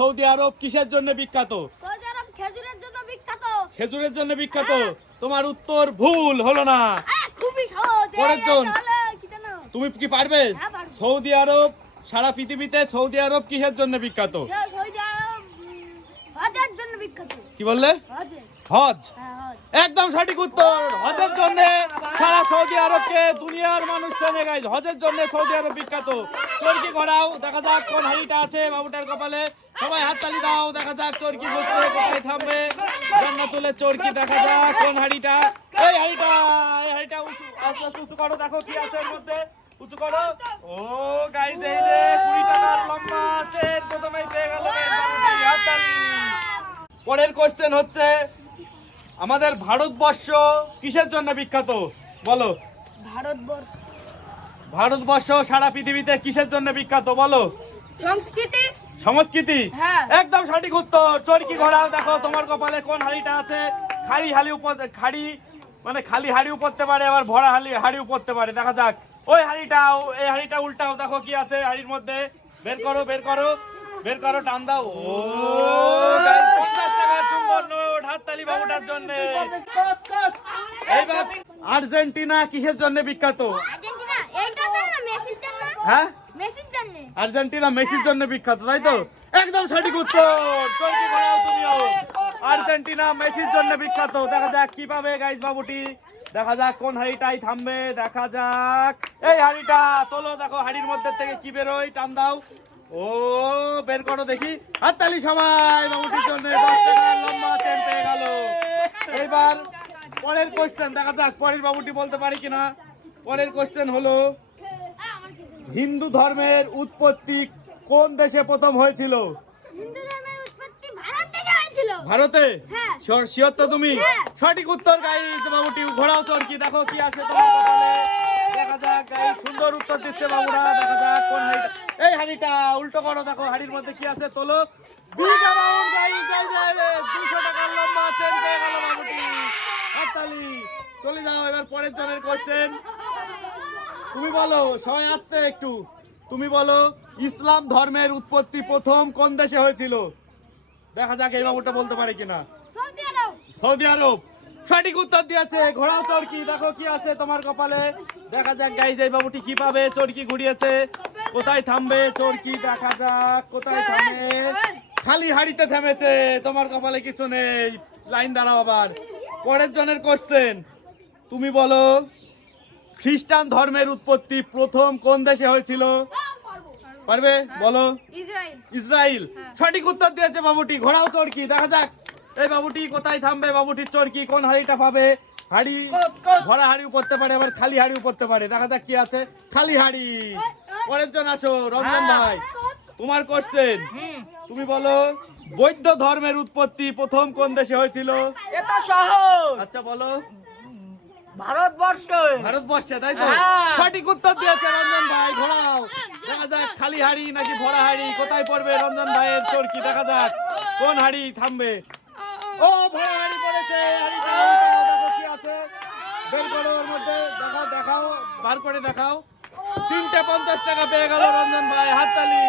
Saudi আরব কিসের জন্য বিখ্যাত? সৌদি আরব খেজুরের জন্য বিখ্যাত। খেজুরের জন্য বিখ্যাত? তোমার উত্তর ভুল হলো না। খুবই সহজ। জানো? তুমি কি পারবে? হ্যাঁ, সৌদি আরব সারা পৃথিবীতে সৌদি আরব কিসের জন্য বিখ্যাত? সৌদি আরব হজের জন্য বিখ্যাত। কি বললে? হজ। হ্যাঁ একদম সঠিক উত্তর। হজের জন্য সারা সৌদি আরবকে দুনিয়ার মানুষ চেনে গাইজ হজের জন্য সৌদি আরব বিখ্যাত। চরকি ঘোরাও দেখা যাক কোন হাড়িটা আছে বাবুটার কপালে। সবাই হাততালি দাও দেখা যাক চরকি ঘুরছে কোথায় থামবে। জান্নাতুলের চরকি দেখা যাক কোন হাড়িটা। এই হাড়িটা এই হাড়িটা উঁচু আস্তে আস্তে উঁচু করো দেখো কি আছে এর মধ্যে। উঁচু করো। ও গাইজ এই রে কুড়ি টাকার লম্বা আছে প্রথমেই পেয়ে গেল। পরের কোশ্চেন হচ্ছে আমাদের ভারতবর্ষ কিসের জন্য বিখ্যাত? বলো। ভারতবর্ষ। ভারতবর্ষ সারা পৃথিবীতে কিসের জন্য বিখ্যাত? বলো। সংস্কৃতি? সংস্কৃতি? হ্যাঁ। একদম সঠিক উত্তর। চরকি ঘোড়াও দেখো তোমার কপালে কোন হাড়িটা আছে? খালি হালি উপর খাড়ি? মানে খালি হাড়ি উপরতে পারে আবার ভরা হালি হাড়ি উপরতে পারে। দেখা যাক। ওই হাড়িটাও এই হাড়িটা উল্টাও দেখো কি আছে হাড়ির মধ্যে। বের করো বের করো। বের করো টান দাও। ও guys, 50 টাকার সুন্দর নোট হাততালি বাবুটার জন্য এইবার আর্জেন্টিনা কিসের জন্য বিখ্যাত? আর্জেন্টিনা মেসির জন্য। হ্যাঁ? আর্জেন্টিনা মেসির জন্য বিখ্যাত তাই তো? একদম সঠিক উত্তর। আর্জেন্টিনা মেসির জন্য বিখ্যাত। দেখা যাক কি পাবে গাইস বাবুটি। দেখা যাক কোন হাড়িটাই থামবে। দেখা যাক। এই হাড়িটা তোলো দেখো হাড়ির মধ্যে থেকে কি বেরোয় টান দাও। ও বের করো দেখি। হাততালি সবাই বাবুটির জন্য লম্বা চেন পেয়ে গেল। এইবার পরের কোশ্চেন দেখা যাক পরের বাবুটি বলতে পারি কিনা পরের কোশ্চেন হলো হিন্দু ধর্মের উৎপত্তি কোন দেশে প্রথম হয়েছিল ভারত হ্যাঁ। শিওর তো তুমি হ্যাঁ। সঠিক উত্তর গাইস বাবুটি ঘোড়াও চরকি দেখো কি দেখা যাক গাইস সুন্দর উত্তর দিচ্ছে বাবুরা দেখা যাক কোন হাড়িটা এই হাড়িটা উল্টো করো দেখো হাড়ির মধ্যে কি আছে তোলো 200 টাকার লম্বা চেন পেয়ে গেল বাবুটি চলে যাও এবার পরের জনের কোশ্চেন তুমি বলো সবাই আসতে একটু। তুমি বলো ইসলাম ধর্মের উৎপত্তি প্রথম কোন দেশে হয়েছিল? দেখা যাক এই বাবুটা বলতে পারে কিনা। Saudi Arab. সঠিক উত্তর দিয়েছে ঘোড়া চরকি। দেখো কি আছে তোমার কপালে। দেখা যাক গাইজ এই বাবুটি কি পাবে? চরকি ঘুরিয়েছে। কোথায় থামবে? চরকি দেখা যাক কোথায় থামে? খালি হাড়িতে থেমেছে তোমার কপালে কিছু নেই। লাইন দাঁড়াও আবার। পরের জনের কোশ্চেন তুমি বলো খ্রিস্টান ধর্মের উৎপত্তি প্রথম কোন দেশে হয়েছিল? পারবে? বলো। ইসরায়েল ইসরায়েল সঠিক উত্তর দিয়েছে বাবুটি। ঘোড়াও চরকি দেখা যাক। এই বাবুটি কোথায় থামবে? বাবুটির চরকি কোন হাড়িটা পাবে? হাড়ি ভরা হাড়ি উপরতে পারে আবার খালি হাড়ি উপরতে পারে। দেখা যাক কি আছে। খালি হাড়ি। পরের জন আসো রঞ্জন ভাই। তোমার কোশ্চেন তুমি বলো বৌদ্ধ ধর্মের উৎপত্তি প্রথম কোন দেশে হয়েছিল? এটা সহজ। আচ্ছা বলো। ভারতবর্ষ। ভারতবর্ষে তাই তো? হ্যাঁ। সঠিক উত্তর দিয়েছে রঞ্জন ভাই ঘোরাও। দেখা যাক খালি হাড়ি নাকি ভরা হাড়ি? কোথায় পড়বে রঞ্জন ভাইয়ের চরকি? দেখা যাক কোন হাড়ি থামবে? ও ভরা হাড়ি পড়েছে হাড়িটা উল্টাও, কি আছে? বের করো ওর মধ্যে দেখাও দেখাও বার করে দেখাও। তিনটে পঞ্চাশ টাকা পেয়ে গেল রঞ্জন ভাই হাততালি।